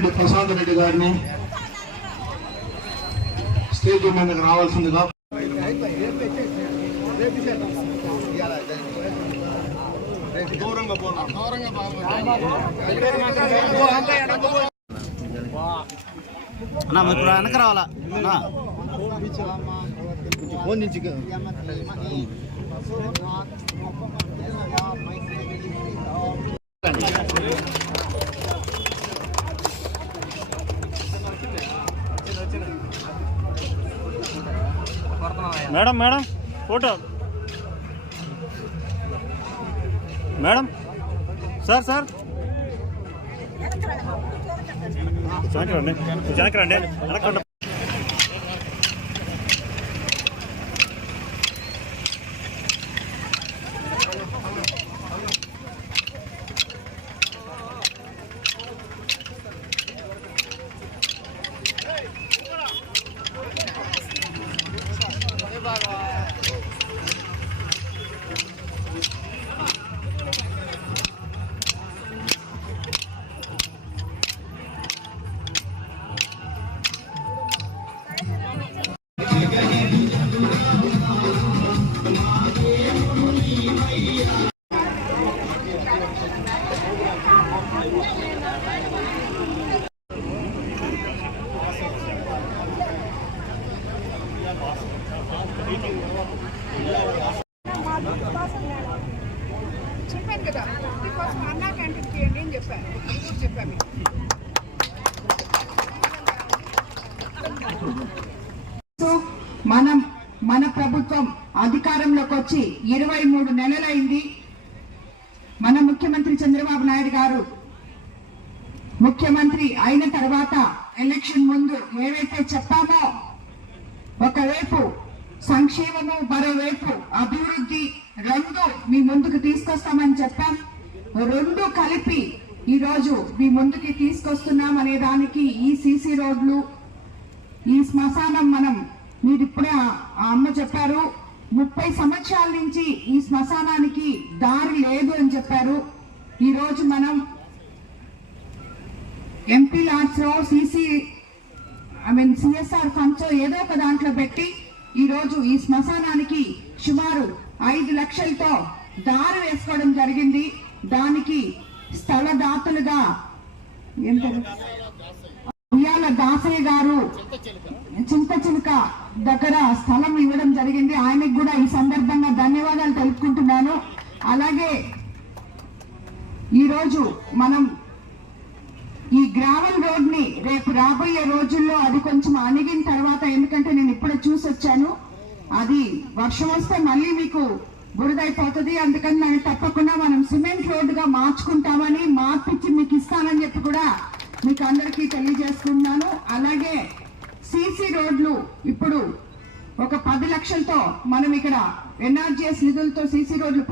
రెడ్డి ప్రశాంత్ రెడ్డి గారిని స్టేజ్ మీదకి రావాల్సిందిగా ఇప్పుడు వెనక రావాలా ఫోన్ నుంచి madam madam photo madam sir sir వెనక్కి రండి వెనక్కి చెప్పాను కదా 50% అన్నా క్యాంటీన్ చేయండి అని చెప్పాను మన ప్రభుత్వం అధికారంలోకి వచ్చి 23 నెలలైంది. మన ముఖ్యమంత్రి చంద్రబాబు నాయుడు గారు ముఖ్యమంత్రి అయిన తర్వాత ఎలక్షన్ ముందు ఏవైతే చెప్పామో, ఒకవైపు సంక్షేమము, మరోవైపు అభివృద్ధి రెండు మీ ముందుకు తీసుకొస్తామని చెప్పాం. రెండు కలిపి ఈరోజు మీ ముందుకి తీసుకొస్తున్నాం అనే దానికి ఈ సీసీ రోడ్లు, ఈ శ్మశానం మీరు ఇప్పుడే ఆ అమ్మ చెప్పారు 30 సంవత్సరాల నుంచి ఈ శ్మశానానికి దారి లేదు అని చెప్పారు. ఈరోజు మనం ఎంపీ లాడ్స్ లో సిఎస్ఆర్ ఫండ్స్ ఏదో ఒక దాంట్లో పెట్టి ఈరోజు ఈ శ్మశానానికి సుమారు 5 లక్షలతో దారి వేసుకోవడం జరిగింది. దానికి స్థలదాతలుగా ఉయ్యాల దాసయ్య గారు చింత చిలుక దగ్గర స్థలం ఇవ్వడం జరిగింది. ఆయనకు కూడా ఈ సందర్భంగా ధన్యవాదాలు తెలుపుకుంటున్నాను. అలాగే ఈరోజు మనం ఈ గ్రావెల్ రోడ్ ని రేపు రాబోయే రోజుల్లో అది కొంచెం అణిగిన తర్వాత, ఎందుకంటే నేను ఇప్పుడే చూసి వచ్చాను, అది వర్షం వస్తే మళ్ళీ మీకు బురదైపోతుంది. అందుకని నేను తప్పకుండా మనం సిమెంట్ రోడ్డుగా మార్చుకుంటామని, మార్పిచ్చి మీకు ఇస్తానని చెప్పి కూడా మీకు అందరికీ తెలియజేస్తున్నాను. అలాగే సీసీ రోడ్లు ఇప్పుడు ఒక 10 లక్షలతో మనం ఇక్కడ ఎన్ఆర్జీఎస్ నిధులతో సీసీ రోడ్లు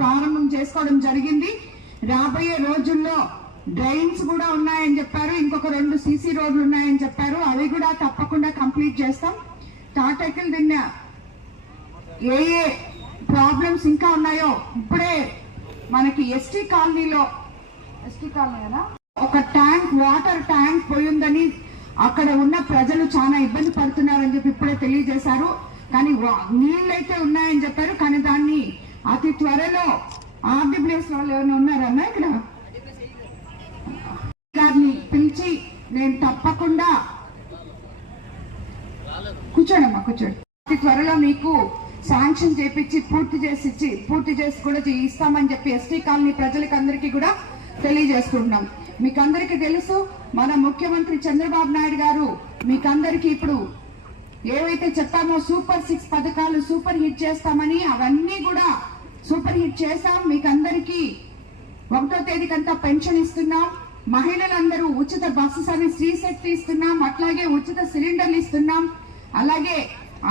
ప్రారంభం చేసుకోవడం జరిగింది. రాబోయే రోజుల్లో డ్రైన్స్ కూడా ఉన్నాయని చెప్పారు. ఇంకొక 2 సీసీ రోడ్లు ఉన్నాయని చెప్పారు. అవి కూడా తప్పకుండా కంప్లీట్ చేస్తాం. తాటెక్కలు తిన్న ఏ ప్రాబ్లమ్స్ ఇంకా ఉన్నాయో ఇప్పుడే మనకి ఎస్టీ కాలనీలో ఒక వాటర్ ట్యాంక్ పోయిందని అక్కడ ఉన్న ప్రజలు చాలా ఇబ్బంది పడుతున్నారని చెప్పి ఇప్పుడే తెలియజేశారు. కానీ నీళ్ళైతే ఉన్నాయని చెప్పారు. కానీ దాన్ని అతి త్వరలో ఆర్డబ్ల్యూఎస్ వాళ్ళు ఎవరైనా ఉన్నారన్నా ఇక్కడ గారిని పిలిచి నేను తప్పకుండా కూర్చోండి అతి త్వరలో మీకు శాంక్షన్ చేపించి పూర్తి చేసి కూడా ఇస్తామని చెప్పి ఎస్టీ కాలనీ ప్రజలకు అందరికీ కూడా తెలియజేసుకుంటున్నాం. మీకు అందరికీ తెలుసు, మన ముఖ్యమంత్రి చంద్రబాబు నాయుడు గారు మీకందరికీ ఇప్పుడు ఏవైతే చెప్పామో సూపర్ 6 పథకాలు సూపర్ హిట్ చేస్తామని, అవన్నీ కూడా సూపర్ హిట్ చేస్తాం. మీకందరికీ 1వ తేదీకంతా పెన్షన్ ఇస్తున్నాం. మహిళలందరూ ఉచిత బస్సు సర్వీస్ శ్రీశక్తి ఇస్తున్నాం. అట్లాగే ఉచిత సిలిండర్లు ఇస్తున్నాం. అలాగే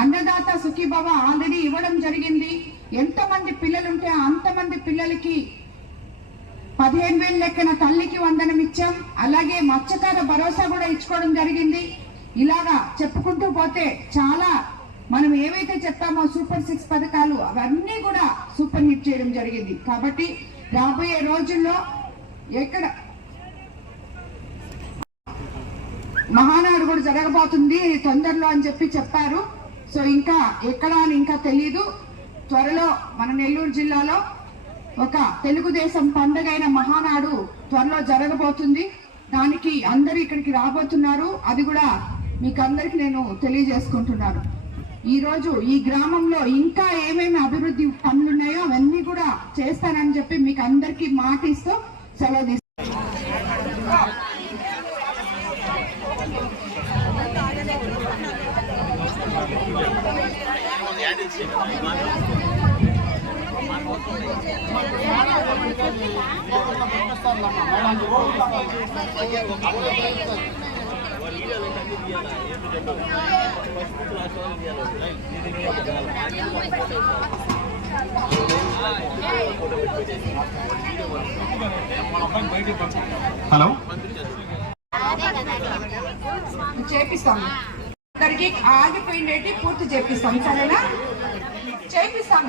అన్నదాత సుఖీభవ ఆల్రెడీ ఇవ్వడం జరిగింది. ఎంతమంది పిల్లలుంటే అంతమంది పిల్లలకి 15,000 లెక్కన తల్లికి వందనం ఇచ్చాం. అలాగే మత్స్యకార భరోసా కూడా ఇచ్చుకోవడం జరిగింది. ఇలాగా చెప్పుకుంటూ పోతే చాలా మనం ఏవైతే చెప్పామో సూపర్ 6 పథకాలు అవన్నీ కూడా సూపర్ హిట్ చేయడం జరిగింది. కాబట్టి రాబోయే రోజుల్లో ఎక్కడ మహానాడు కూడా జరగబోతుంది తొందరలో అని చెప్పారు. సో ఇంకా ఎక్కడ అని ఇంకా తెలియదు. త్వరలో మన నెల్లూరు జిల్లాలో ఒక తెలుగుదేశం పండుగ అయిన మహానాడు త్వరలో జరగబోతుంది. దానికి అందరూ ఇక్కడికి రాబోతున్నారు. అది కూడా మీకు అందరికి నేను తెలియజేసుకుంటున్నాను. ఈ రోజు ఈ గ్రామంలో ఇంకా ఏమేమి అభివృద్ధి పనులు ఉన్నాయో అవన్నీ కూడా చేస్తానని చెప్పి మీకు అందరికీ మాటిస్తూ సెలవు తీసుకుంటాను. హలో, చేపిస్తాము. ఇక్కడికి ఆగిపోయిండేటి పూర్తి చేపిస్తాం. సరేనా? చేపిస్తాం.